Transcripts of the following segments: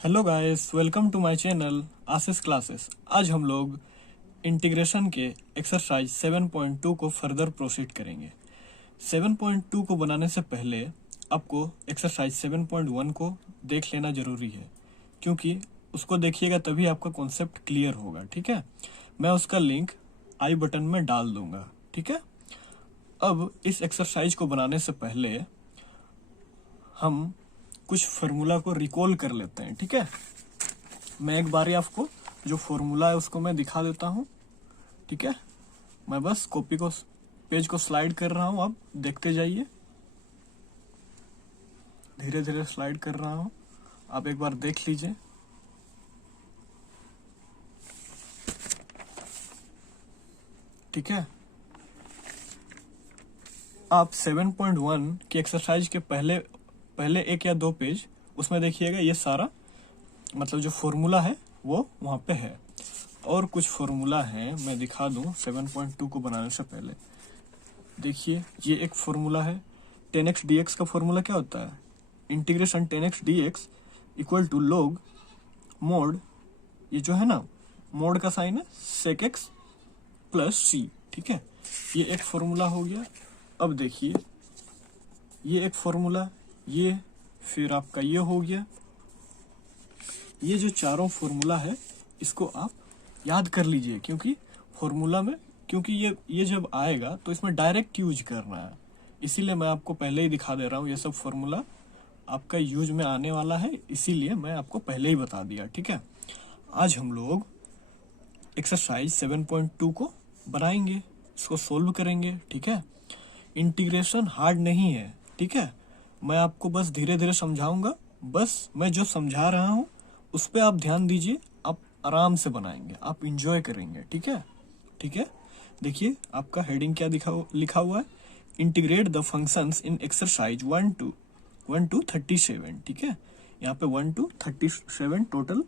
Hello guys, welcome to my channel Asis classes. आज हम लोग इंटीग्रेशन के एक्सरसाइज 7.2 को फर्दर प्रोसीड करेंगे। 7.2 को बनाने से पहले आपको एक्सरसाइज 7.1 को देख लेना जरूरी है, क्योंकि उसको देखिएगा तभी आपका कॉन्सेप्ट क्लियर होगा। ठीक है, मैं उसका लिंक आई बटन में डाल दूंगा। ठीक है, अब इस एक्सरसाइज को बनाने से पहले हम कुछ फार्मूला को रिकॉल कर लेते हैं। ठीक है, मैं एक बारी आपको जो फार्मूला है उसको मैं दिखा देता हूँ। ठीक है, मैं बस पेज को स्लाइड कर रहा हूँ, आप देखते जाइए। धीरे धीरे स्लाइड कर रहा हूँ, आप एक बार देख लीजिए। ठीक है, आप 7.1 की एक्सरसाइज के पहले एक या दो पेज उसमें देखिएगा, ये सारा मतलब जो फॉर्मूला है वो वहां पे है। और कुछ फॉर्मूला है, मैं दिखा दूं 7.2 को बनाने से पहले। देखिए, ये एक फॉर्मूला है। 10x dx का फॉर्मूला क्या होता है? Integration 10x dx equal to log mod, ये जो है ना, मोड का साइन है sec x प्लस c। ठीक है, ये एक फॉर्मूला हो गया। अब देखिए, ये एक फॉर्मूला, ये फिर आपका ये हो गया। ये जो चारों फॉर्मूला है इसको आप याद कर लीजिए, क्योंकि फॉर्मूला में ये जब आएगा तो इसमें डायरेक्ट यूज करना है। इसीलिए मैं आपको पहले ही दिखा दे रहा हूँ, ये सब फॉर्मूला आपका यूज में आने वाला है, इसीलिए मैं आपको पहले ही बता दिया। ठीक है, आज हम लोग एक्सरसाइज 7.2 को बनाएंगे, इसको सोल्व करेंगे। ठीक है, इंटीग्रेशन हार्ड नहीं है। ठीक है, मैं आपको बस धीरे धीरे समझाऊंगा। बस मैं जो समझा रहा हूँ उस पर आप ध्यान दीजिए, आप आराम से बनाएंगे, आप इंजॉय करेंगे। ठीक है, ठीक है। देखिए, आपका हेडिंग क्या लिखा हुआ है? Integrate the functions in exercise 1 to 37। ठीक है, यहाँ पे 1 to 37 टोटल,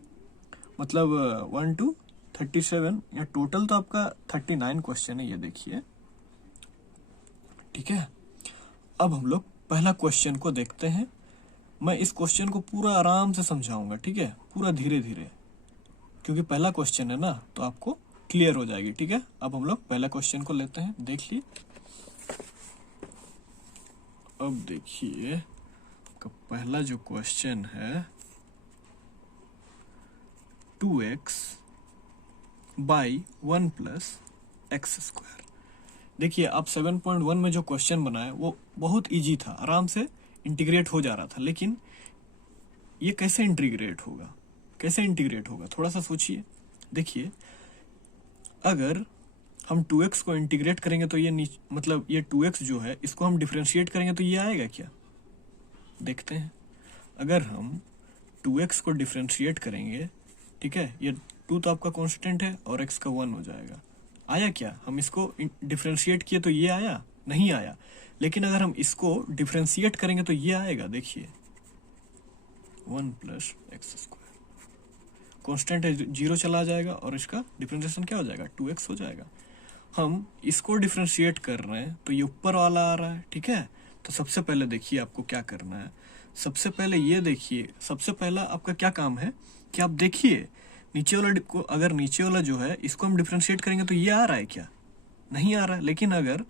मतलब 1 to 37 या टोटल तो आपका 39 क्वेश्चन है, ये देखिए। ठीक है, अब हम लोग पहला क्वेश्चन को देखते हैं। मैं इस क्वेश्चन को पूरा आराम से समझाऊंगा। ठीक है, पूरा धीरे धीरे, क्योंकि पहला क्वेश्चन है ना, तो आपको क्लियर हो जाएगी। ठीक है, अब हम लोग पहला क्वेश्चन को लेते हैं, देखिए। अब देखिए, पहला जो क्वेश्चन है 2x by 1 plus x square. देखिए, आप 7.1 में जो क्वेश्चन बनाए वो बहुत इजी था, आराम से इंटीग्रेट हो जा रहा था। लेकिन ये कैसे इंटीग्रेट होगा, थोड़ा सा सोचिए। देखिए, अगर हम 2x को इंटीग्रेट करेंगे तो ये मतलब ये 2x जो है इसको हम डिफरेंशिएट करेंगे तो ये आएगा क्या? देखते हैं। अगर हम 2x को डिफरेंशिएट करेंगे, ठीक है, ये 2 तो आपका कांस्टेंट है और x का 1 हो जाएगा। आया क्या? हम इसको डिफरेंशिएट किए तो ये आया? नहीं आया। लेकिन अगर हम इसको डिफरेंशिएट करेंगे तो ये आएगा। देखिए, 1 प्लस एक्स स्क्वायर, कांस्टेंट है, 0 चला जाएगा और इसका डिफरेंशिएशन क्या हो जाएगा? 2x हो जाएगा। हम इसको डिफरेंशिएट कर रहे हैं तो ये ऊपर वाला आ रहा है। ठीक है, तो सबसे पहले देखिए आपको क्या करना है। सबसे पहले ये देखिए, सबसे पहला आपका क्या काम है कि आप देखिए नीचे वाला को, अगर नीचे वाला जो है इसको हम डिफरेंशिएट करेंगे तो ये आ रहा है क्या? नहीं आ रहा है। लेकिन अगर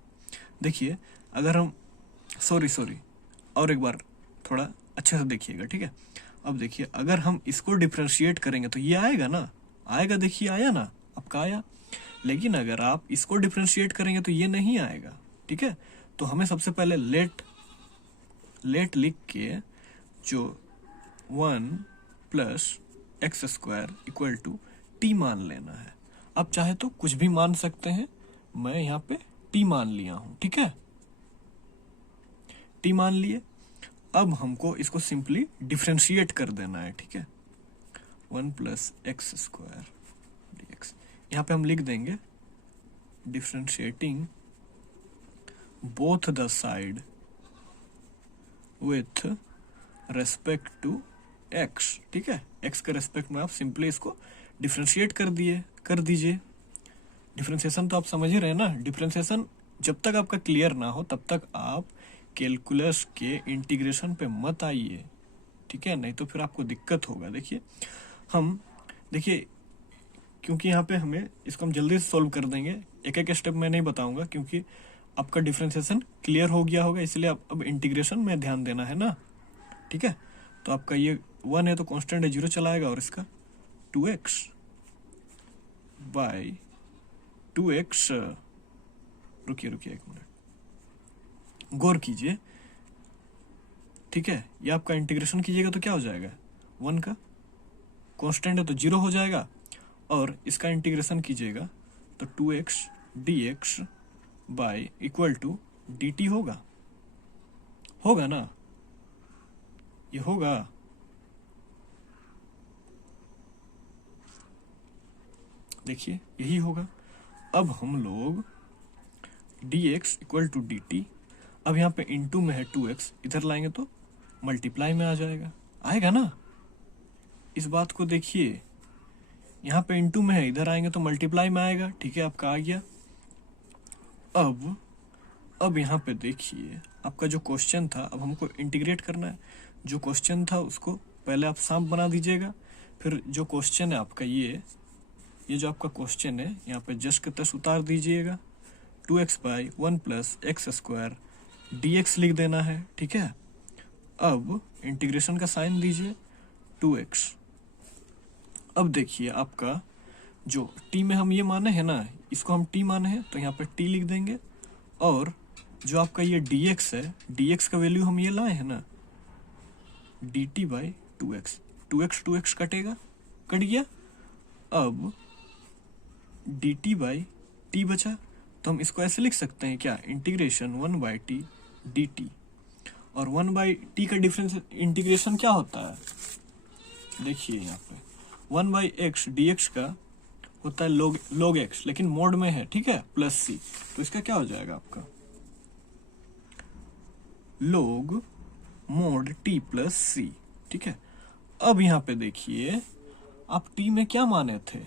देखिए, अगर हम सॉरी और एक बार थोड़ा अच्छे से देखिएगा। ठीक है, अब देखिए, अगर हम इसको डिफरेंशिएट करेंगे तो ये आएगा ना, आएगा। देखिए, आया ना, आपका आया। लेकिन अगर आप इसको डिफरेंशिएट करेंगे तो ये नहीं आएगा। ठीक है, तो हमें सबसे पहले लेट लिख के जो 1 plus x square equal to t मान लेना है। आप चाहे तो कुछ भी मान सकते हैं, मैं यहाँ पे टी मान लिया हूं। ठीक है, टी मान लिए। अब हमको इसको सिंपली डिफरेंशिएट कर देना है। ठीक है, 1 प्लस एक्स स्क्वायर dx, यहाँ पे हम लिख देंगे differentiating both the side with respect to x। ठीक है, x के रेस्पेक्ट में आप सिंपली इसको डिफरेंशिएट कर दीजिए। डिफरेंशिएशन तो आप समझ ही रहे हैं ना। डिफरेंशिएशन जब तक आपका क्लियर ना हो तब तक आप कैलकुलस के इंटीग्रेशन पे मत आइए। ठीक है, नहीं तो फिर आपको दिक्कत होगा। देखिए क्योंकि यहाँ पे हमें इसको हम जल्दी से सॉल्व कर देंगे, एक एक स्टेप मैं नहीं बताऊंगा क्योंकि आपका डिफरेंशिएशन क्लियर हो गया होगा, इसलिए आप अब इंटीग्रेशन में ध्यान देना है ना, ठीक है। तो आपका ये 1 है तो कांस्टेंट है 0 चलाएगा, और इसका 2x बाई 2x, रुकिए एक मिनट गौर कीजिए, ठीक है। ये आपका इंटीग्रेशन कीजिएगा तो क्या हो जाएगा, 1 का कांस्टेंट है तो 0 हो जाएगा, और इसका इंटीग्रेशन कीजिएगा तो 2x dx by equal to dt होगा ना, ये होगा। देखिए यही होगा। अब हम लोग dx इक्वल टू dt, अब यहाँ पे इनटू में है 2x, इधर लाएंगे तो मल्टीप्लाई में आ जाएगा, आएगा ना। इस बात को देखिए, यहाँ पे इनटू में है, इधर आएंगे तो मल्टीप्लाई में आएगा, ठीक है, आपका आ गया। अब यहाँ पे देखिए आपका जो क्वेश्चन था, अब हमको इंटीग्रेट करना है। जो क्वेश्चन था उसको पहले आप सांप बना दीजिएगा, फिर जो क्वेश्चन है आपका ये जो आपका क्वेश्चन है यहाँ पे जस्ट के तस उतार दीजिएगा, 2x by 1 plus x square dx लिख देना है, ठीक है। अब इंटीग्रेशन का साइन दीजिए 2x। अब देखिए आपका जो t में हम ये माने हैं ना, इसको हम t माने हैं तो यहाँ पे t लिख देंगे, और जो आपका ये dx है, dx का वैल्यू हम ये लाए हैं ना, dt बाई 2x कटेगा, कट गया। अब dt बाई t बचा, तो हम इसको ऐसे लिख सकते हैं क्या, इंटीग्रेशन 1 बाई टी dt, और 1 बाई टी का डिफरेंस इंटीग्रेशन क्या होता है, देखिए यहाँ पे 1 बाई एक्स dx का होता है log x, लेकिन मोड में है, ठीक है, प्लस c, तो इसका क्या हो जाएगा आपका log mode t plus c, ठीक है। अब यहाँ पे देखिए आप t में क्या माने थे,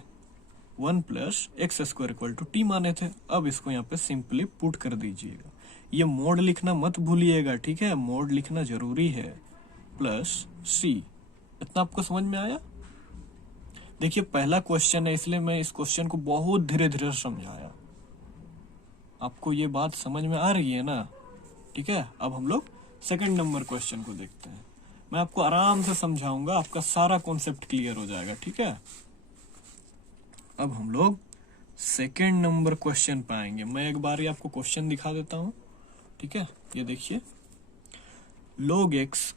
1 plus x square equal to t माने थे। अब इसको यहाँ पे सिंपली पुट कर दीजिएगा, ये मोड लिखना मत भूलिएगा, ठीक है, मोड लिखना जरूरी है, प्लस c। इतना आपको समझ में आया। देखिए पहला क्वेश्चन है इसलिए मैं इस क्वेश्चन को बहुत धीरे धीरे समझाया, आपको ये बात समझ में आ रही है ना, ठीक है। अब हम लोग सेकंड नंबर क्वेश्चन को देखते हैं, मैं आपको आराम से समझाऊंगा, आपका सारा कॉन्सेप्ट क्लियर हो जाएगा, ठीक है। अब हम लोग सेकंड नंबर क्वेश्चन पे आएंगे, मैं एक बार ही आपको क्वेश्चन दिखा देता हूं, ठीक है। ये देखिए log x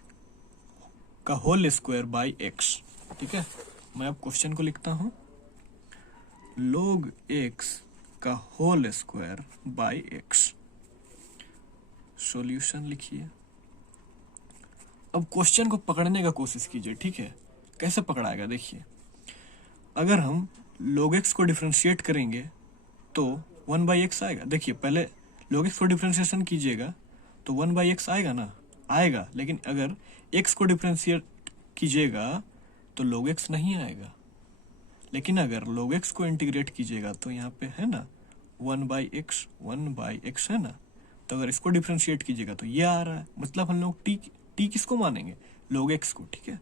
का होल स्क्वायर बाई x, ठीक है। मैं अब क्वेश्चन को लिखता हूं, log x का whole square by x, solution लिखिए। अब क्वेश्चन को पकड़ने का कोशिश कीजिए, ठीक है, कैसे पकड़ाएगा देखिए। अगर हम log x को डिफरेंशिएट करेंगे तो 1 बाई एक्स आएगा। देखिए पहले log x को डिफरेंशिएशन कीजिएगा तो 1 बाई एक्स आएगा ना, आएगा, लेकिन अगर x को डिफरेंशिएट कीजिएगा तो log x नहीं आएगा। लेकिन अगर log x को इंटीग्रेट कीजिएगा तो यहाँ पे है ना 1 बाई एक्स है ना, तो अगर इसको डिफरेंशिएट कीजिएगा तो ये आ रहा है, मतलब हम लोग t किसको मानेंगे, log x को, ठीक है।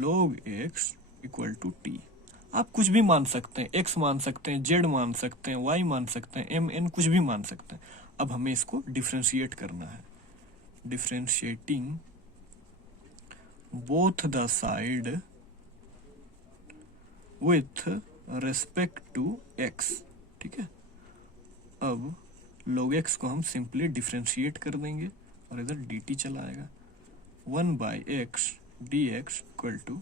log x equal to t, आप कुछ भी मान सकते हैं, x मान सकते हैं, z मान सकते हैं, y मान सकते हैं, mn कुछ भी मान सकते हैं। अब हमें इसको डिफरेंशिएट करना है, differentiating both the side with respect to x, ठीक है। अब log x को हम सिंपली डिफरेंशिएट कर देंगे और इधर dt चला आएगा, 1 by x dx equal to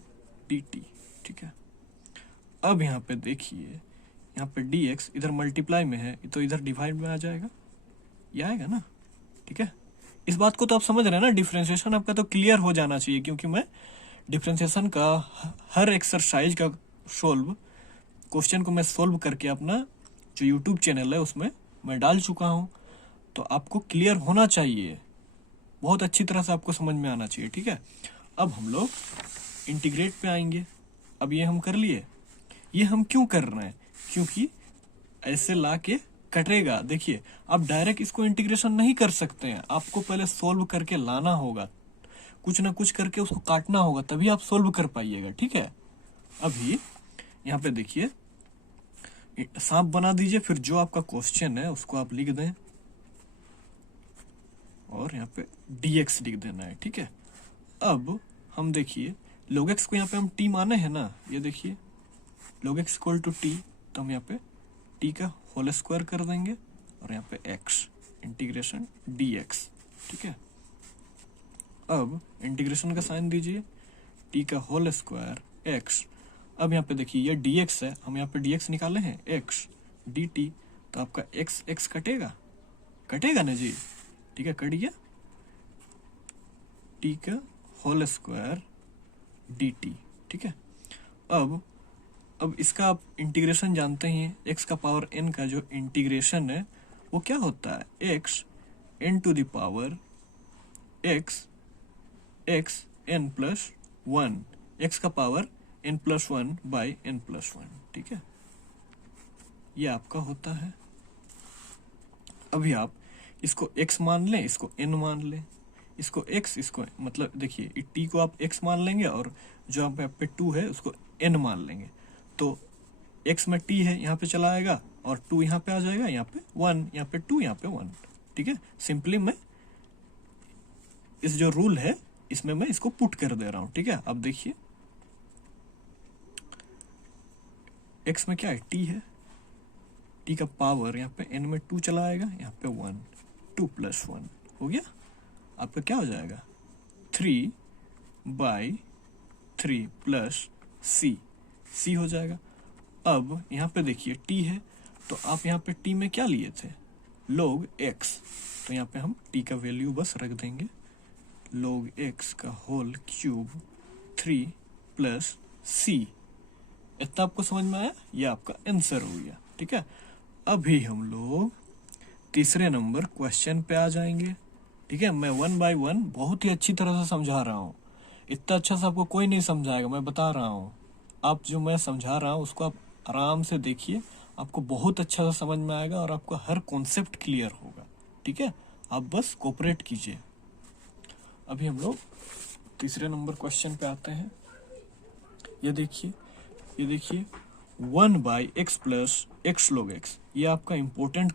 dt, ठीक है। अब यहाँ पे देखिए, यहाँ पे dx इधर मल्टीप्लाई में है तो इधर डिवाइड में आ जाएगा, ये आएगा ना, ठीक है। इस बात को तो आप समझ रहे हैं ना, डिफरेंशिएशन आपका तो क्लियर हो जाना चाहिए, क्योंकि मैं डिफरेंशिएशन का हर एक्सरसाइज का क्वेश्चन को मैं सोल्व करके अपना जो यूट्यूब चैनल है उसमें मैं डाल चुका हूँ, तो आपको क्लियर होना चाहिए, बहुत अच्छी तरह से आपको समझ में आना चाहिए, ठीक है। अब हम लोग इंटीग्रेट पे आएंगे। अब ये हम कर लिए, ये हम क्यों कर रहे हैं, क्योंकि ऐसे ला के कटेगा। देखिए आप डायरेक्ट इसको इंटीग्रेशन नहीं कर सकते हैं, आपको पहले सोल्व करके लाना होगा, कुछ ना कुछ करके उसको काटना होगा, तभी आप सोल्व कर पाइएगा। ठीक है, अभी यहाँ पे देखिए सांप बना दीजिए, फिर जो आपका क्वेश्चन है उसको आप लिख दें और यहाँ पे dx लिख देना है। ठीक है, अब हम देखिए log x को यहाँ पे हम t माने हैं ना, ये देखिए log x equal to t, तो हम यहाँ पे t का होल स्क्वायर कर देंगे और यहाँ पे x इंटीग्रेशन dx। ठीक है, अब इंटीग्रेशन का साइन दीजिए, t का होल स्क्वायर x। अब यहाँ पे देखिए ये dx है, हम यहाँ पे dx निकाले हैं x dt, तो आपका x x कटेगा ना जी। ठीक है, कट गया, t का होल स्क्वायर dt। ठीक है, अब इसका आप इंटीग्रेशन जानते ही हैं, x का पावर n का जो इंटीग्रेशन है वो क्या होता है, x n to the power x n plus 1, x का power n plus 1 by n plus 1। ठीक है, ये आपका होता है। अभी आप इसको x मान लें, इसको n मान लें, इसको x, इसको मतलब देखिए t को आप x मान लेंगे और जो आप यहाँ पे 2 है उसको n मान लेंगे, तो x में t है यहाँ पे चला आएगा और 2 यहाँ पे आ जाएगा, यहाँ पे 1, यहाँ पे 2, यहाँ पे 1। ठीक है, सिंपली मैं इस जो रूल है इसमें मैं इसको पुट कर दे रहा हूँ। ठीक है, अब देखिए x में क्या है, t है, t का पावर यहाँ पे n में 2 चला आएगा, यहाँ पे 1, 2 प्लस 1 हो गया, आपका क्या हो जाएगा 3/3 प्लस c हो जाएगा। अब यहाँ पे देखिए t है, तो आप यहाँ पे t में क्या लिए थे, log x, तो यहाँ पे हम t का वैल्यू बस रख देंगे, log x का होल क्यूब 3 प्लस c। इतना आपको समझ में आया, ये आपका आंसर हो गया। ठीक है, अभी हम लोग तीसरे नंबर क्वेश्चन पे आ जाएंगे। ठीक है, मैं 1 बाय 1 बहुत ही अच्छी तरह से समझा रहा हूँ, इतना अच्छा से आपको कोई नहीं समझाएगा, मैं बता रहा हूँ। आप जो मैं समझा रहा हूँ उसको आप आराम से देखिए, आपको बहुत अच्छा से समझ में आएगा और आपका हर कॉन्सेप्ट क्लियर होगा। ठीक है, आप बस कोऑपरेट कीजिए। अभी हम लोग तीसरे नंबर क्वेश्चन पे आते हैं। ये देखिए 1/x plus x log x, ये आपका इम्पोर्टेंट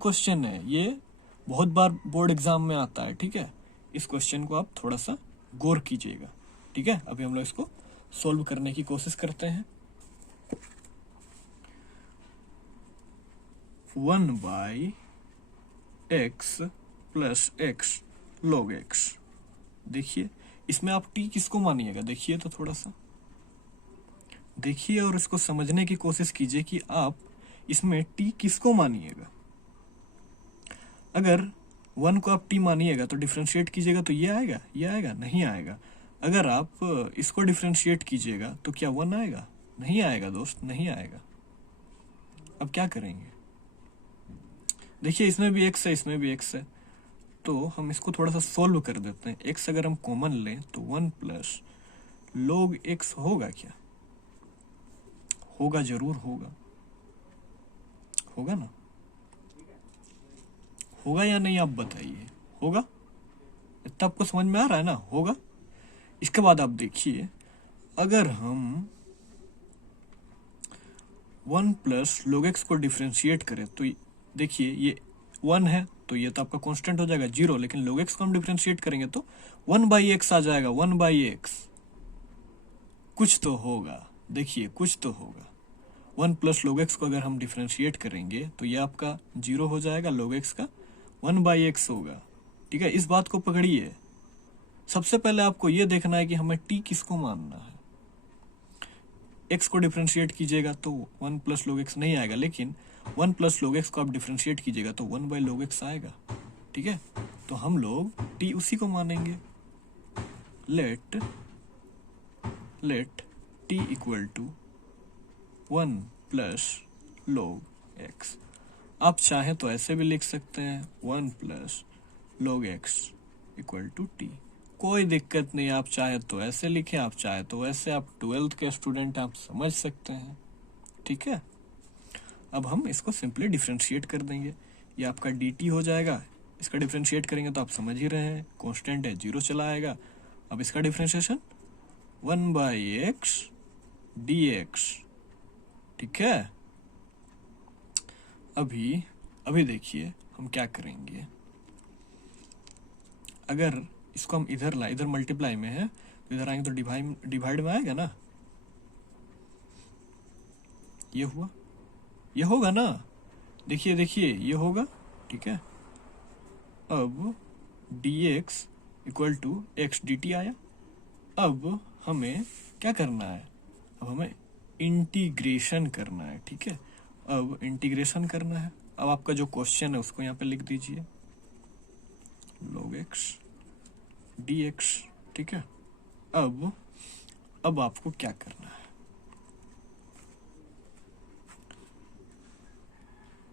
क्वेश्चन है, ये बहुत बार बोर्ड एग्जाम में आता है। ठीक है, इस क्वेश्चन को आप थोड़ा सा गौर कीजिएगा। ठीक है, अभी हम लोग इसको सॉल्व करने की कोशिश करते हैं। 1/x plus x log x, देखिए इसमें आप t किसको मानिएगा, देखिए तो थोड़ा सा देखिए और इसको समझने की कोशिश कीजिए कि आप इसमें t किसको मानिएगा। अगर 1 को आप t मानिएगा तो डिफरेंशिएट कीजिएगा तो ये आएगा, नहीं आएगा। अगर आप इसको डिफरेंशिएट कीजिएगा तो क्या 1 आएगा, नहीं आएगा दोस्त, नहीं आएगा। अब क्या करेंगे, देखिए इसमें भी x है, इसमें भी x है, तो हम इसको थोड़ा सा सोल्व कर देते हैं। x अगर हम कॉमन लें तो 1 प्लस log x होगा, क्या होगा, जरूर होगा ना, होगा या नहीं आप बताइए, होगा, इतना आपको समझ में आ रहा है ना, होगा। इसके बाद आप देखिए अगर हम 1 प्लस log x को डिफरेंशिएट करें तो देखिए ये 1 है तो ये तो आपका कांस्टेंट हो जाएगा 0, लेकिन log x को हम डिफरेंशिएट करेंगे तो 1/x आ जाएगा, 1/x, कुछ तो होगा, देखिए कुछ तो होगा। 1 प्लस log x को अगर हम डिफरेंशिएट करेंगे तो ये आपका 0 हो जाएगा, log x का 1/x होगा। ठीक है, इस बात को पकड़िए। सबसे पहले आपको ये देखना है कि हमें t किसको मानना है। x को डिफरेंशिएट कीजिएगा तो 1 प्लस log x नहीं आएगा, लेकिन 1 प्लस log x को आप डिफरेंशिएट कीजिएगा तो 1/log x आएगा। ठीक है, तो हम लोग t उसी को मानेंगे। Let t equal to 1 plus log x। आप चाहें तो ऐसे भी लिख सकते हैं 1 plus log x equal to t, कोई दिक्कत नहीं। आप चाहे तो ऐसे लिखें, आप चाहे तो वैसे, आप 12th के स्टूडेंट आप समझ सकते हैं। ठीक है, अब हम इसको सिंपली डिफरेंशिएट कर देंगे, ये आपका dt हो जाएगा, इसका डिफ्रेंशिएट करेंगे तो आप समझ ही रहे हैं, कांस्टेंट है, 0 चला आएगा। अब इसका डिफ्रेंशिएशन 1/x dx, ठीक है। अभी देखिए हम क्या करेंगे। अगर इसको हम इधर लाए, इधर मल्टीप्लाई में है तो इधर आएंगे तो डिवाइड में आएगा ना, ये हुआ, ये होगा ना, देखिए ये होगा, ठीक है। अब dx equal to x dt आया। अब हमें क्या करना है, अब हमें इंटीग्रेशन करना है, ठीक है। अब इंटीग्रेशन करना है। अब आपका जो क्वेश्चन है उसको यहाँ पे लिख दीजिए, log x dx, ठीक है। अब आपको क्या करना है,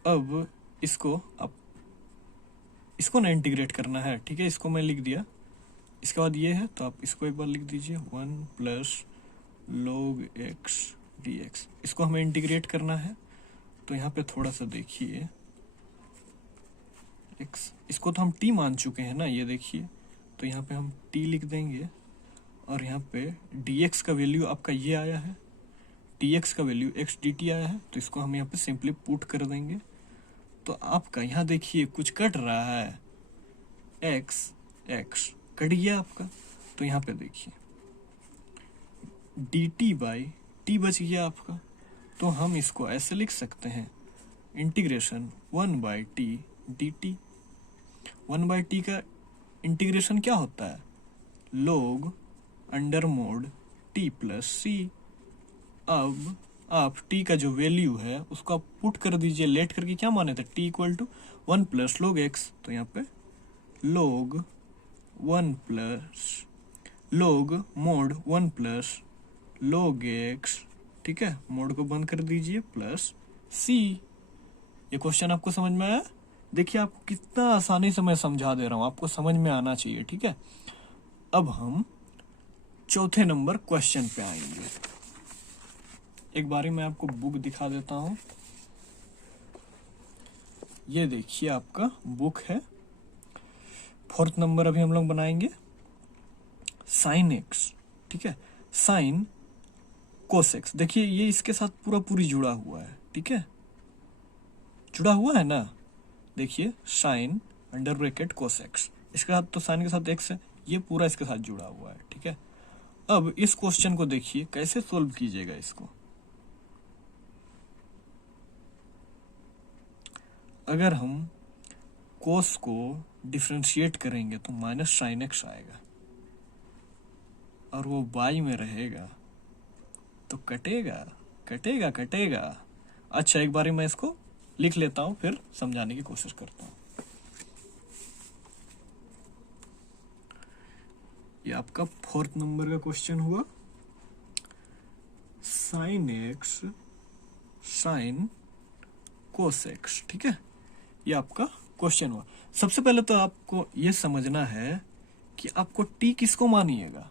अब इसको ना इंटीग्रेट करना है, ठीक है। इसको मैं लिख दिया, इसके बाद ये है तो आप इसको एक बार लिख दीजिए 1 प्लस log x dx। इसको हमें इंटीग्रेट करना है तो यहाँ पे थोड़ा सा देखिए, x इसको तो हम t मान चुके हैं ना, ये देखिए, तो यहाँ पे हम t लिख देंगे और यहाँ पे dx का वैल्यू आपका ये आया है, dx का वैल्यू x dt आया है, तो इसको हम यहाँ पे सिंपली पुट कर देंगे। तो आपका यहाँ देखिए कुछ कट रहा है, x कट गया आपका, तो यहाँ पे देखिए dt/t बच गया आपका। तो हम इसको ऐसे लिख सकते हैं, इंटीग्रेशन 1/t dt। 1/t का इंटीग्रेशन क्या होता है, log under mode t plus c। अब आप t का जो वैल्यू है उसको आप पुट कर दीजिए, लेट करके क्या माने थे, t equal to 1 plus log x, तो यहाँ पे log 1 plus log mod 1 plus log x, ठीक है, मोड को बंद कर दीजिए, प्लस c। ये क्वेश्चन आपको समझ में आया? देखिए आपको कितना आसानी से मैं समझा दे रहा हूँ, आपको समझ में आना चाहिए, ठीक है। अब हम चौथे नंबर क्वेश्चन पे आएंगे। एक बारी मैं आपको बुक दिखा देता हूँ, ये देखिए आपका बुक है। 4th नंबर अभी हम लोग बनाएंगे, साइन एक्स, ठीक है, साइन कोस एक्स। देखिए ये इसके साथ पूरी जुड़ा हुआ है, ठीक है, जुड़ा हुआ है ना। देखिए sine under bracket cos x, इसके साथ तो साइन के साथ एक्स है, ये पूरा इसके साथ जुड़ा हुआ है, ठीक है। अब इस क्वेश्चन को देखिए कैसे सोल्व कीजिएगा इसको। अगर हम कोस को डिफरेंशिएट करेंगे तो माइनस साइन एक्स आएगा और वो बाई में रहेगा तो कटेगा। अच्छा एक बारी मैं इसको लिख लेता हूं, फिर समझाने की कोशिश करता हूं। ये आपका 4th नंबर का क्वेश्चन हुआ, sign x sine cos x, ठीक है, ये आपका क्वेश्चन हुआ। सबसे पहले तो आपको ये समझना है कि आपको टी किसको मानिएगा।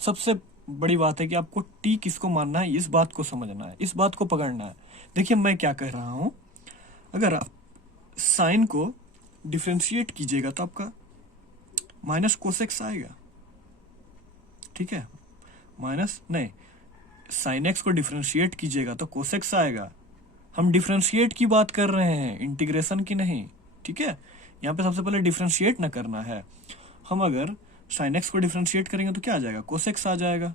सबसे बड़ी बात है कि आपको टी किसको मानना है, इस बात को समझना है, इस बात को पकड़ना है। देखिए मैं क्या कह रहा हूं, अगर आप साइन को डिफरेंशिएट कीजिएगा तो आपका माइनस कोसेक्स आएगा, ठीक है, माइनस नहीं, साइन एक्स को डिफरेंशिएट कीजिएगा तो कोसेक्स आएगा। हम डिफरेंशिएट की बात कर रहे हैं, इंटीग्रेशन की नहीं, ठीक है। यहाँ पे सबसे पहले डिफरेंशिएट ना करना है। हम अगर साइन एक्स को डिफरेंशिएट करेंगे तो क्या आ जाएगा, कोसेक्स आ जाएगा,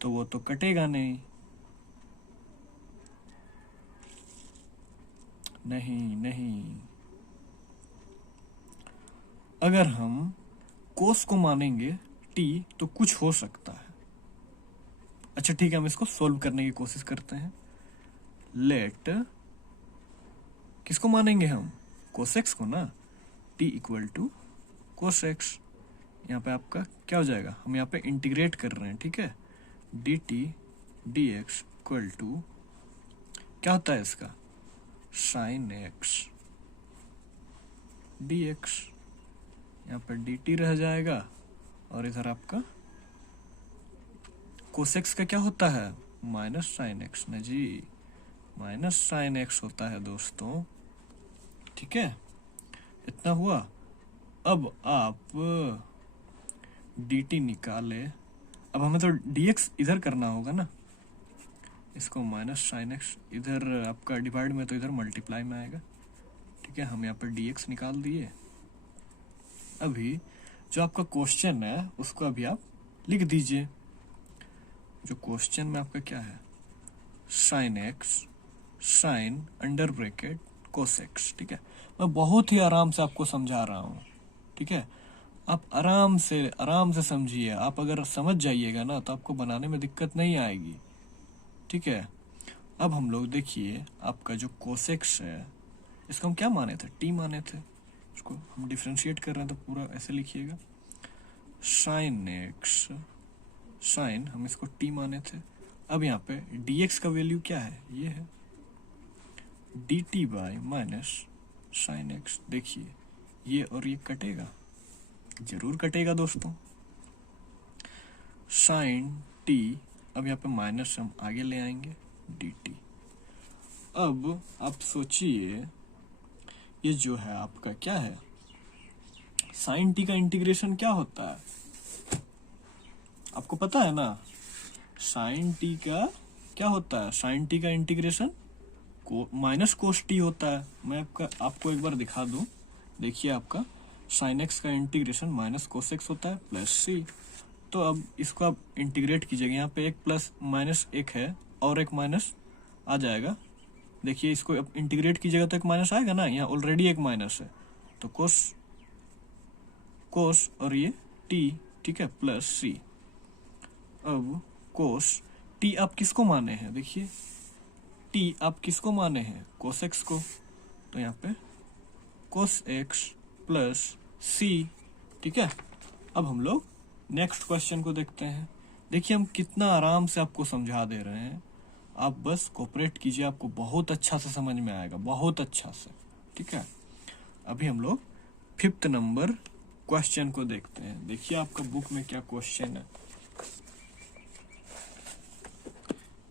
तो वो तो कटेगा नहीं, अगर हम कोस को मानेंगे टी तो कुछ हो सकता है। अच्छा ठीक है, हम इसको सोल्व करने की कोशिश करते हैं। लेट किसको मानेंगे हम, कोसेक्स को ना, टी इक्वल टू कोसेक्स। यहाँ पे आपका क्या हो जाएगा, हम यहाँ पे इंटीग्रेट कर रहे हैं, ठीक है, d t d x equal to क्या होता है इसका, साइन एक्स डी एक्स। यहाँ पर डी टी रह जाएगा और इधर आपका कोसेक्स का क्या होता है, माइनस साइन एक्स ना जी, माइनस साइन एक्स होता है दोस्तों, ठीक है। इतना हुआ। अब आप dt निकाले, अब हमें तो dx इधर करना होगा ना, इसको माइनस साइन एक्स इधर आपका डिवाइड में तो इधर मल्टीप्लाई में आएगा, ठीक है। हम यहाँ पर dx निकाल दिए। अभी जो आपका क्वेश्चन है उसको अभी आप लिख दीजिए। जो क्वेश्चन में आपका क्या है, sine x sine under bracket cos x, ठीक है। मैं बहुत ही आराम से आपको समझा रहा हूँ, ठीक है। आप आराम से समझिए। आप अगर समझ जाइएगा ना तो आपको बनाने में दिक्कत नहीं आएगी, ठीक है। अब हम लोग देखिए, आपका जो कोसेक्स है इसको हम क्या माने थे, टी माने थे। इसको हम डिफ्रेंशिएट कर रहे हैं तो पूरा ऐसे लिखिएगा, साइन एक्स साइन, हम इसको टी माने थे। अब यहाँ पे dx का वैल्यू क्या है, ये है dt bye minus sine x. देखिए ये और ये कटेगा, जरूर कटेगा दोस्तों। साइन टी, अब यहाँ पे माइनस हम आगे ले आएंगे dt। अब आप सोचिए, ये जो है आपका क्या है, साइन टी का इंटीग्रेशन क्या होता है आपको पता है ना। साइन टी का क्या होता है, साइन टी का इंटीग्रेशन माइनस कोस टी होता है। मैं आपको एक बार दिखा दूं, देखिए आपका साइन एक्स का इंटीग्रेशन माइनस कोस एक्स होता है प्लस सी। तो अब इसको आप इंटीग्रेट कीजिएगा, यहाँ पे एक प्लस माइनस एक है और एक माइनस आ जाएगा। देखिए इसको अब इंटीग्रेट कीजिएगा तो एक माइनस आएगा ना, यहाँ ऑलरेडी एक माइनस है तो कोस और ये टी, ठीक है, प्लस सी। अब कोस टी आप किसको माने हैं, देखिए टी आप किसको माने हैं, कोस एक्स को, तो यहाँ पे कोस एक्स प्लस सी, ठीक है। अब हम लोग नेक्स्ट क्वेश्चन को देखते हैं। देखिए हम कितना आराम से आपको समझा दे रहे हैं, आप बस कोऑपरेट कीजिए, आपको बहुत अच्छा से समझ में आएगा, बहुत अच्छा से, ठीक है। अभी हम लोग 5th नंबर क्वेश्चन को देखते हैं। देखिए आपका बुक में क्या क्वेश्चन है,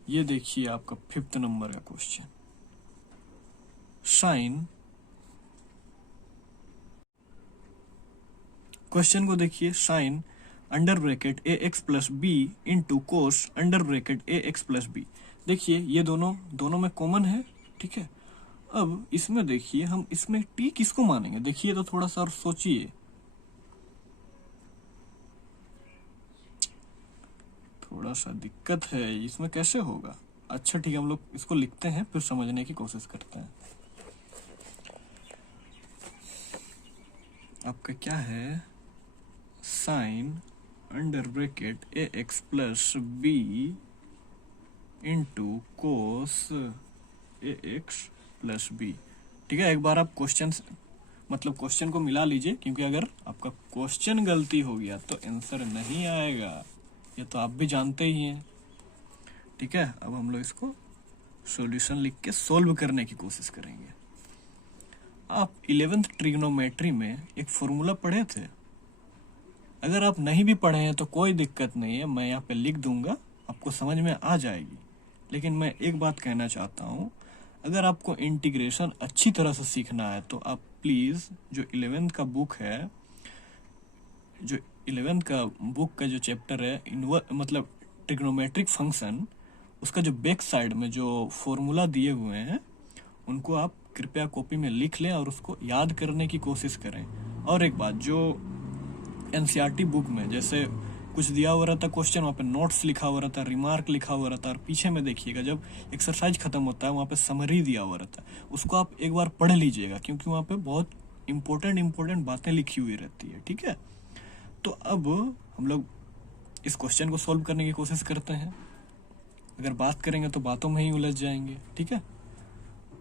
ये देखिए आपका 5th नंबर का क्वेश्चन। साइन, क्वेश्चन को देखिए, sine under bracket A X plus B into cos under bracket A X plus B. देखिए ये दोनों में कॉमन है, ठीक है। अब इसमें देखिए हम इसमें टी किसको मानेंगे, देखिए तो थोड़ा सा और सोचिए, थोड़ा सा दिक्कत है इसमें, कैसे होगा। अच्छा ठीक है, हम लोग इसको लिखते हैं फिर समझने की कोशिश करते हैं। आपका क्या है, sine under bracket A X plus B into cos A X plus B, ठीक है। एक बार आप क्वेश्चन को मिला लीजिए, क्योंकि अगर आपका क्वेश्चन गलती हो गया तो आंसर नहीं आएगा, ये तो आप भी जानते ही हैं, ठीक है। अब हम लोग इसको सॉल्यूशन लिख के सोल्व करने की कोशिश करेंगे। आप 11th ट्रिग्नोमेट्री में एक फॉर्मूला पढ़े थे, अगर आप नहीं भी पढ़े हैं तो कोई दिक्कत नहीं है, मैं यहाँ पे लिख दूंगा, आपको समझ में आ जाएगी। लेकिन मैं एक बात कहना चाहता हूँ, अगर आपको इंटीग्रेशन अच्छी तरह से सीखना है तो आप प्लीज़ जो 11th का बुक है, जो 11th का बुक का जो चैप्टर है मतलब ट्रिग्नोमेट्रिक फंक्शन, उसका जो बैक साइड में जो फॉर्मूला दिए हुए हैं उनको आप कृपया कॉपी में लिख लें और उसको याद करने की कोशिश करें। और एक बात, जो एनसीईआरटी बुक में जैसे कुछ दिया हुआ रहता क्वेश्चन, वहाँ पे नोट्स लिखा हुआ रहता है, रिमार्क लिखा हुआ रहता है, और पीछे में देखिएगा जब एक्सरसाइज खत्म होता है वहाँ पे समरी दिया हुआ रहता है, उसको आप एक बार पढ़ लीजिएगा, क्योंकि वहाँ पे बहुत इंपॉर्टेंट बातें लिखी हुई रहती है, ठीक है। तो अब हम लोग इस क्वेश्चन को सॉल्व करने की कोशिश करते हैं। अगर बात करेंगे तो बातों में ही उलझ जाएंगे, ठीक है।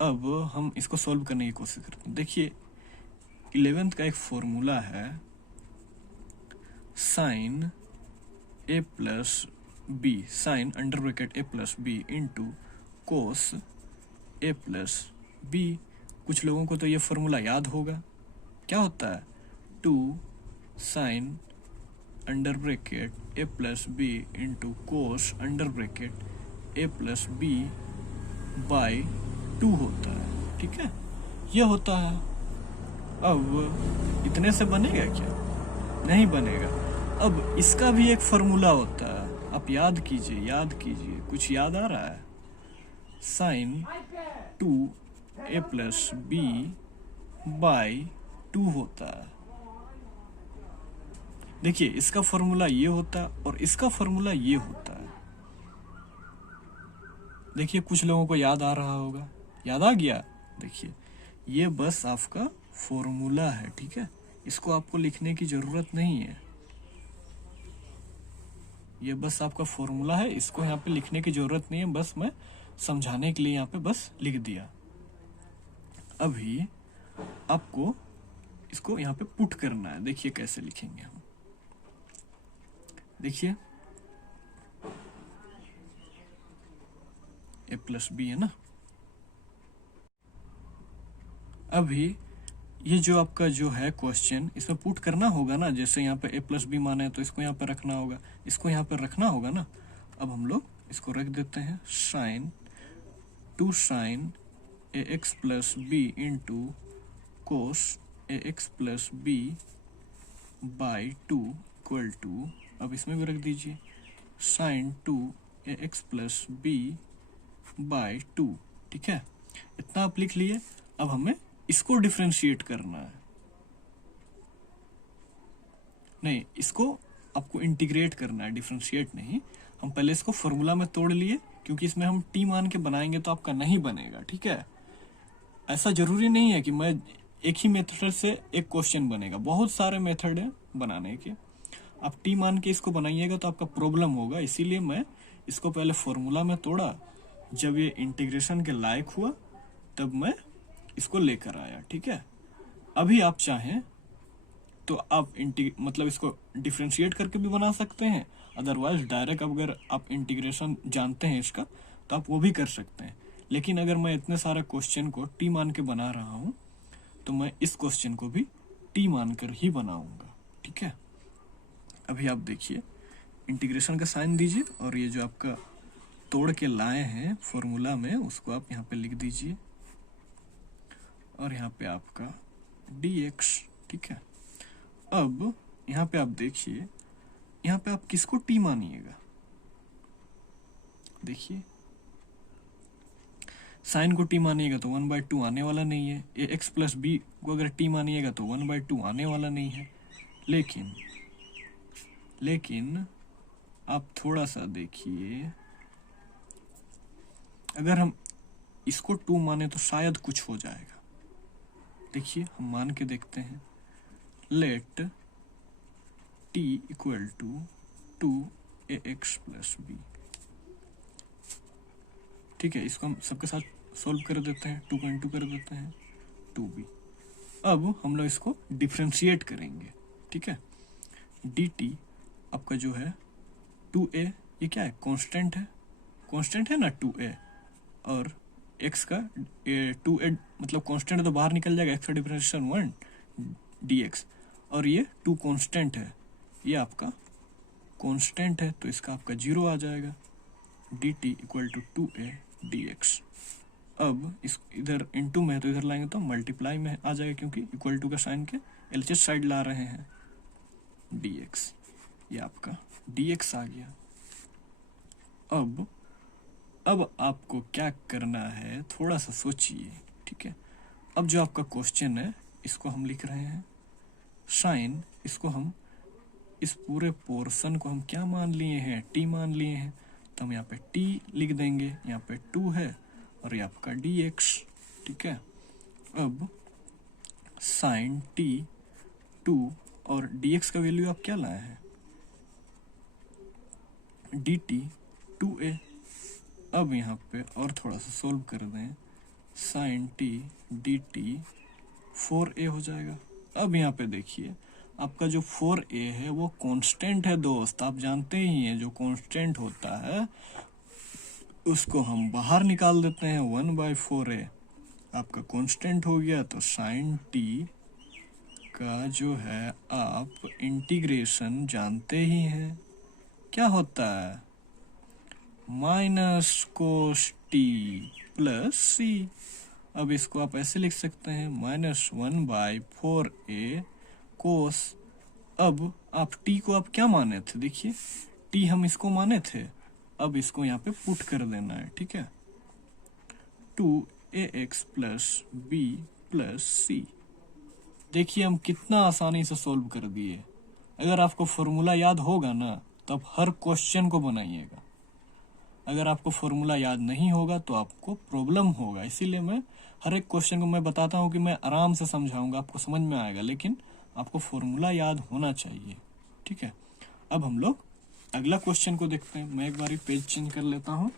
अब हम इसको सॉल्व करने की कोशिश करते हैं। देखिए 11th का एक फॉर्मूला है, sine A plus B, sine under bracket A plus B into cos A plus B. कुछ लोगों को तो ये फॉर्मूला याद होगा, क्या होता है, 2 sine under bracket A plus B into cos under bracket A plus B by 2 होता है, ठीक है, ये होता है। अब इतने से बनेगा क्या? नहीं बनेगा। अब इसका भी एक फॉर्मूला होता है, आप याद कीजिए, कुछ याद आ रहा है? साइन 2a+b बाई 2 होता है। देखिए, इसका फॉर्मूला ये होता है और इसका फॉर्मूला ये होता है। देखिए, कुछ लोगों को याद आ रहा होगा, याद आ गया। देखिए, ये बस आपका फॉर्मूला है, ठीक है, इसको आपको लिखने की जरूरत नहीं है। ये बस आपका फॉर्मूला है, इसको यहाँ पे लिखने की जरूरत नहीं है, बस मैं समझाने के लिए यहाँ पे बस लिख दिया। अभी आपको इसको यहाँ पे पुट करना है। देखिए कैसे लिखेंगे हम। देखिए, a+b है ना। अभी ये जो आपका जो है क्वेश्चन, इसमें पुट करना होगा ना। जैसे यहाँ पे a+b माना है तो इसको यहाँ पे रखना होगा, इसको यहाँ पे रखना होगा ना। अब हम लोग इसको रख देते हैं, sine 2 sine ax+b into cos ax+b by 2 equal to, अब इसमें भी रख दीजिए, साइन 2 ax+b बाई 2। ठीक है, इतना आप लिख लिए। अब हमें इसको डिफरेंशिएट करना है, नहीं, इसको आपको इंटीग्रेट करना है, डिफरेंशिएट नहीं। हम पहले इसको फॉर्मूला में तोड़ लिए, क्योंकि इसमें हम टी मान के बनाएंगे तो आपका नहीं बनेगा। ठीक है, ऐसा जरूरी नहीं है कि मैं एक ही मेथड से एक क्वेश्चन बनेगा, बहुत सारे मेथड है बनाने के। आप टी मान के इसको बनाइएगा तो आपका प्रॉब्लम होगा, इसीलिए मैं इसको पहले फॉर्मूला में तोड़ा, जब ये इंटीग्रेशन के लायक हुआ तब मैं इसको लेकर आया। ठीक है, अभी आप चाहें तो आप मतलब इसको डिफरेंशिएट करके भी बना सकते हैं, अदरवाइज डायरेक्ट अगर आप इंटीग्रेशन जानते हैं इसका तो आप वो भी कर सकते हैं। लेकिन अगर मैं इतने सारे क्वेश्चन को टी मान के बना रहा हूं तो मैं इस क्वेश्चन को भी टी मान कर ही बनाऊंगा। ठीक है, अभी आप देखिए, इंटीग्रेशन का साइन दीजिए और ये जो आपका तोड़ के लाए हैं फॉर्मूला में उसको आप यहाँ पे लिख दीजिए, और यहाँ पे आपका dx। ठीक है, अब यहाँ पे आप देखिए, यहाँ पे आप किसको t मानिएगा? देखिए, साइन को t मानिएगा तो 1/2 आने वाला नहीं है, ax+b को अगर t मानिएगा तो 1/2 आने वाला नहीं है। लेकिन आप थोड़ा सा देखिए, अगर हम इसको 2 माने तो शायद कुछ हो जाएगा। देखिए, हम मान के देखते हैं, late t equal to 2ax+b। ठीक है, इसको हम सबके साथ सोल्व कर देते हैं, 2.2 कर देते हैं, 2b। अब हम लोग इसको डिफरेंशिएट करेंगे। ठीक है, dt आपका जो है 2a, ये क्या है, कांस्टेंट है ना 2a, और x का 2a मतलब कांस्टेंट तो बाहर निकल जाएगा, x का डिफरेंशिएशन 1 dx, और ये 2 कांस्टेंट है, ये आपका कांस्टेंट है तो इसका आपका 0 आ जाएगा, dt equal to 2a dx। अब इस इधर इनटू में है तो इधर लाएंगे तो मल्टीप्लाई में आ जाएगा, क्योंकि इक्वल टू का साइन के एलएचएस साइड ला रहे हैं, dx, ये आपका dx आ गया। अब आपको क्या करना है, थोड़ा सा सोचिए। ठीक है, अब जो आपका क्वेश्चन है इसको हम लिख रहे हैं साइन, इसको हम इस पूरे पोर्शन को हम क्या मान लिए हैं, t मान लिए हैं, तो हम यहाँ पे t लिख देंगे, यहाँ पे 2 है और ये आपका dx। ठीक है, अब साइन t 2 और dx का वैल्यू आप क्या लाए हैं, dt 2a। अब यहाँ पे और थोड़ा सा सोल्व कर दें, साइन t dt 4a हो जाएगा। अब यहाँ पे देखिए, आपका जो 4a है वो कांस्टेंट है दोस्त, आप जानते ही हैं, जो कांस्टेंट होता है उसको हम बाहर निकाल देते हैं, 1/4a आपका कांस्टेंट हो गया। तो साइन t का जो है आप इंटीग्रेशन जानते ही हैं, क्या होता है, minus cos t plus c। अब इसको आप ऐसे लिख सकते हैं -1/4a कोस। अब आप t को आप क्या माने थे, देखिए t हम इसको माने थे, अब इसको यहाँ पे पुट कर देना है, ठीक है। 2ax + b + c। देखिए हम कितना आसानी से सोल्व कर दिए। अगर आपको फॉर्मूला याद होगा ना तो आप हर क्वेश्चन को बनाइएगा। अगर आपको फॉर्मूला याद नहीं होगा तो आपको प्रॉब्लम होगा। इसीलिए मैं हर एक क्वेश्चन को मैं बताता हूँ कि मैं आराम से समझाऊंगा, आपको समझ में आएगा, लेकिन आपको फॉर्मूला याद होना चाहिए, ठीक है। अब हम लोग अगला क्वेश्चन को देखते हैं। मैं एक बार पेज चेंज कर लेता हूँ,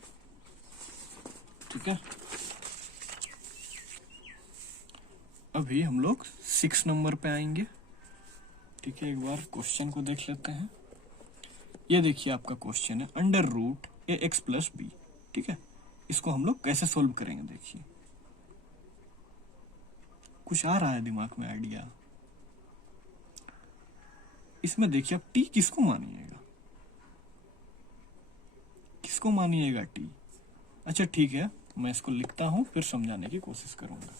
ठीक है। अभी हम लोग 6 नंबर पे आएंगे, ठीक है। एक बार क्वेश्चन को देख लेते हैं। ये देखिए आपका क्वेश्चन है √ax + b, ठीक है। इसको हम लोग कैसे सोल्व करेंगे, देखिए कुछ आ रहा है दिमाग में आइडिया। इसमें देखिए आप t किसको मानिएगा, किसको मानिएगा t। अच्छा ठीक है, मैं इसको लिखता हूं फिर समझाने की कोशिश करूंगा।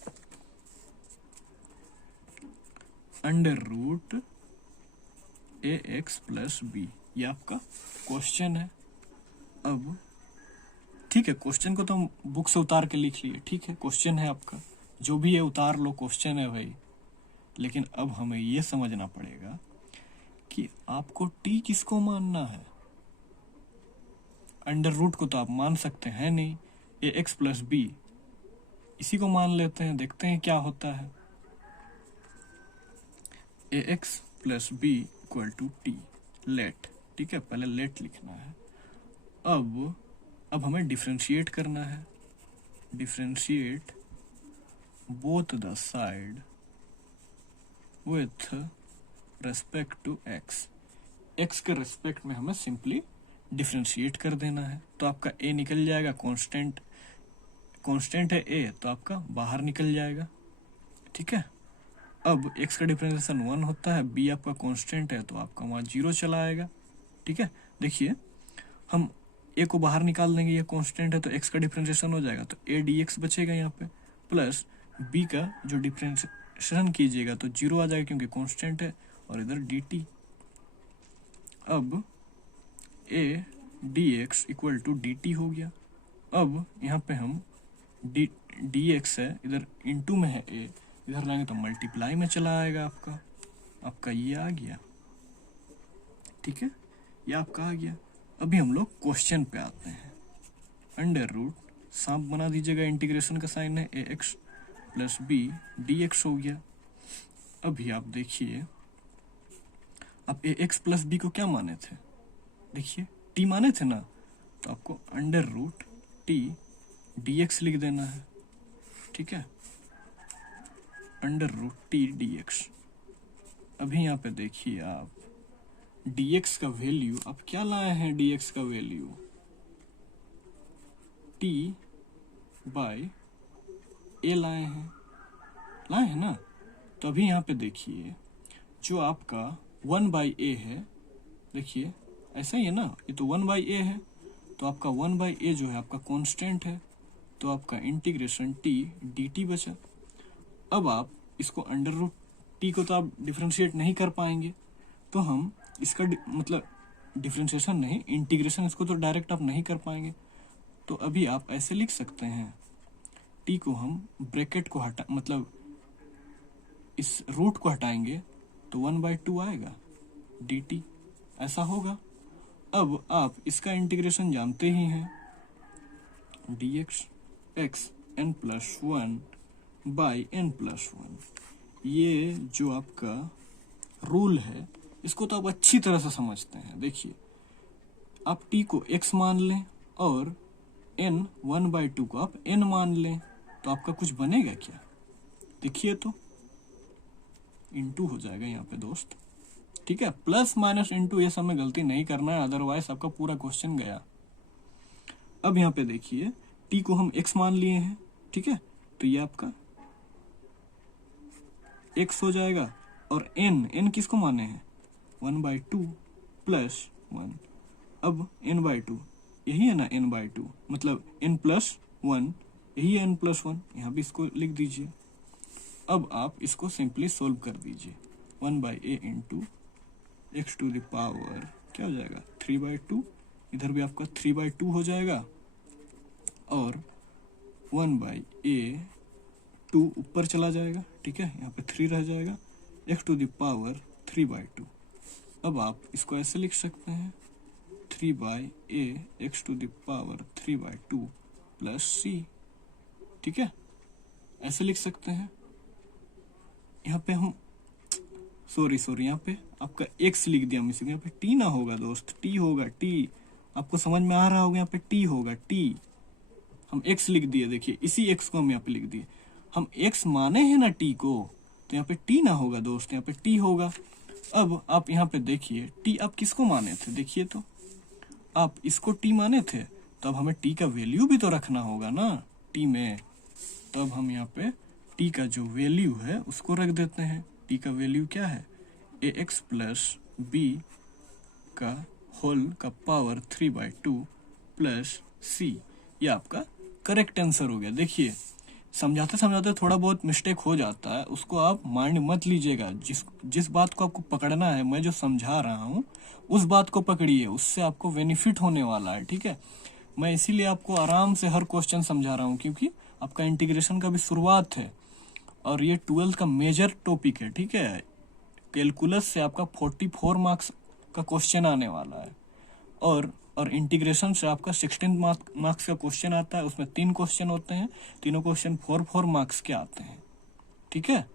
√ax + b, ये आपका क्वेश्चन है। अब ठीक है, क्वेश्चन को तो हम बुक से उतार के लिख लिए, ठीक है। क्वेश्चन है आपका, जो भी है उतार लो, क्वेश्चन है भाई। लेकिन अब हमें ये समझना पड़ेगा कि आपको t किसको मानना है। √ को तो आप मान सकते हैं नहीं, ax + b इसी को मान लेते हैं, देखते हैं क्या होता है। ax + b = t, लेट, ठीक है। पहले लेट लिखना है। अब हमें डिफरेंशिएट करना है। Differentiate both the side with respect to x। x के रेस्पेक्ट में हमें सिंपली डिफरेंशिएट कर देना है। तो आपका a निकल जाएगा, कांस्टेंट है a, तो आपका बाहर निकल जाएगा, ठीक है। अब x का डिफरेंशिएशन 1 होता है, b आपका कांस्टेंट है तो आपका वहाँ 0 चला आएगा, ठीक है। देखिए हम a को बाहर निकाल देंगे, ये कांस्टेंट है तो x का डिफरेंशिएशन हो जाएगा, तो a dx बचेगा यहाँ पे, प्लस b का जो डिफरेंशिएशन कीजिएगा तो 0 आ जाएगा क्योंकि कांस्टेंट है, और इधर dt। अब a dx = dt हो गया। अब यहाँ पे हम dx है, इधर इंटू में है a, इधर लाएंगे तो मल्टीप्लाई में चला आएगा आपका ये आ गया, ठीक है। ये आपका आ गया। अभी हम लोग क्वेश्चन पे आते हैं। √ सांप बना दीजिएगा, इंटीग्रेशन का साइन है, ax + b dx हो गया। अभी आप देखिए, आप ax + b को क्या माने थे, देखिए t माने थे ना, तो आपको √t dx लिख देना है, ठीक है। √t dx। अभी यहाँ पे देखिए आप dx का वैल्यू आप क्या लाए हैं, dx का वैल्यू t/a लाए हैं ना। तो अभी यहाँ पे देखिए जो आपका 1/a है, देखिए ऐसा ही है ना, ये तो 1/a है, तो आपका 1/a जो है आपका कांस्टेंट है, तो आपका इंटीग्रेशन t dt बचा। अब आप इसको √t को तो आप डिफरेंशिएट नहीं कर पाएंगे, तो हम इसका मतलब डिफरेंशिएशन नहीं, इंटीग्रेशन, इसको तो डायरेक्ट आप नहीं कर पाएंगे। तो अभी आप ऐसे लिख सकते हैं, t को हम ब्रैकेट को मतलब इस रूट को हटाएंगे तो 1/2 आएगा dt, ऐसा होगा। अब आप इसका इंटीग्रेशन जानते ही हैं, dx x n+1/n+1। ये जो आपका रूल है इसको तो आप अच्छी तरह से समझते हैं। देखिए आप t को x मान लें और n 1/2 को आप n मान लें, तो आपका कुछ बनेगा क्या, देखिए तो इंटू हो जाएगा यहाँ पे दोस्त, ठीक है। प्लस माइनस इंटू ये सब में गलती नहीं करना है, अदरवाइज आपका पूरा क्वेश्चन गया। अब यहाँ पे देखिए t को हम x मान लिए हैं, ठीक है, तो ये आपका x हो जाएगा, और n किसको माने हैं 1/2 + 1। अब n/2 यही है ना, n/2 मतलब n + 1 यही है n+1, यहाँ भी इसको लिख दीजिए। अब आप इसको सिंपली सोल्व कर दीजिए। 1/a into x to the power क्या हो जाएगा 3/2, इधर भी आपका 3/2 हो जाएगा, और 1/a2 ऊपर चला जाएगा, ठीक है, यहाँ पे 3 रह जाएगा, एक्स टू द पावर 3/2। अब आप इसको ऐसे लिख सकते हैं 3/a x to the power 3/2 plus c, ठीक है, ऐसे लिख सकते हैं। यहाँ पे हम सॉरी यहाँ पे आपका x लिख दिया मिसिंग, यहाँ पे t ना होगा दोस्त, t होगा t, आपको समझ में आ रहा होगा, यहाँ पे t होगा t, हम x लिख दिए, देखिए इसी x को हम यहाँ पे लिख दिए, हम x माने हैं ना t को, तो यहाँ पे t ना होगा दोस्त, यहाँ पे t होगा। अब आप यहाँ पे देखिए t आप किसको माने थे, देखिए तो आप इसको t माने थे, तो अब हमें t का वैल्यू भी तो रखना होगा ना t में, तो अब हम यहाँ पे t का जो वैल्यू है उसको रख देते हैं। t का वैल्यू क्या है ax प्लस b का होल का पावर 3/2 प्लस c, ये आपका करेक्ट आंसर हो गया। देखिए समझाते समझाते थोड़ा बहुत मिस्टेक हो जाता है, उसको आप माइंड मत लीजिएगा, जिस बात को आपको पकड़ना है, मैं जो समझा रहा हूँ उस बात को पकड़िए, उससे आपको बेनिफिट होने वाला है, ठीक है। मैं इसीलिए आपको आराम से हर क्वेश्चन समझा रहा हूँ, क्योंकि आपका इंटीग्रेशन का भी शुरुआत है और ये 12th का मेजर टॉपिक है, ठीक है। कैलकुलस से आपका 44 मार्क्स का क्वेश्चन आने वाला है, और इंटीग्रेशन से आपका 16 मार्क्स का क्वेश्चन आता है, उसमें 3 क्वेश्चन होते हैं, तीनों क्वेश्चन 4 मार्क्स के आते हैं, ठीक है।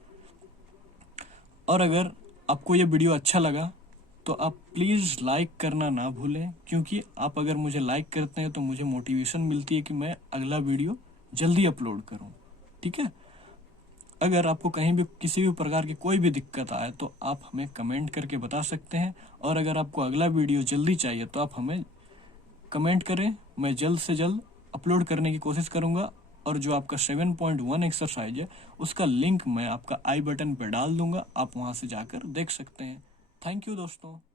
और अगर आपको ये वीडियो अच्छा लगा तो आप प्लीज़ लाइक करना ना भूलें, क्योंकि आप अगर मुझे लाइक करते हैं तो मुझे मोटिवेशन मिलती है कि मैं अगला वीडियो जल्दी अपलोड करूं, ठीक है। अगर आपको कहीं भी किसी भी प्रकार की कोई भी दिक्कत आए तो आप हमें कमेंट करके बता सकते हैं, और अगर आपको अगला वीडियो जल्दी चाहिए तो आप हमें कमेंट करें, मैं जल्द से जल्द अपलोड करने की कोशिश करूंगा। और जो आपका 7.1 एक्सरसाइज है उसका लिंक मैं आपका आई बटन पर डाल दूंगा, आप वहां से जाकर देख सकते हैं। थैंक यू दोस्तों।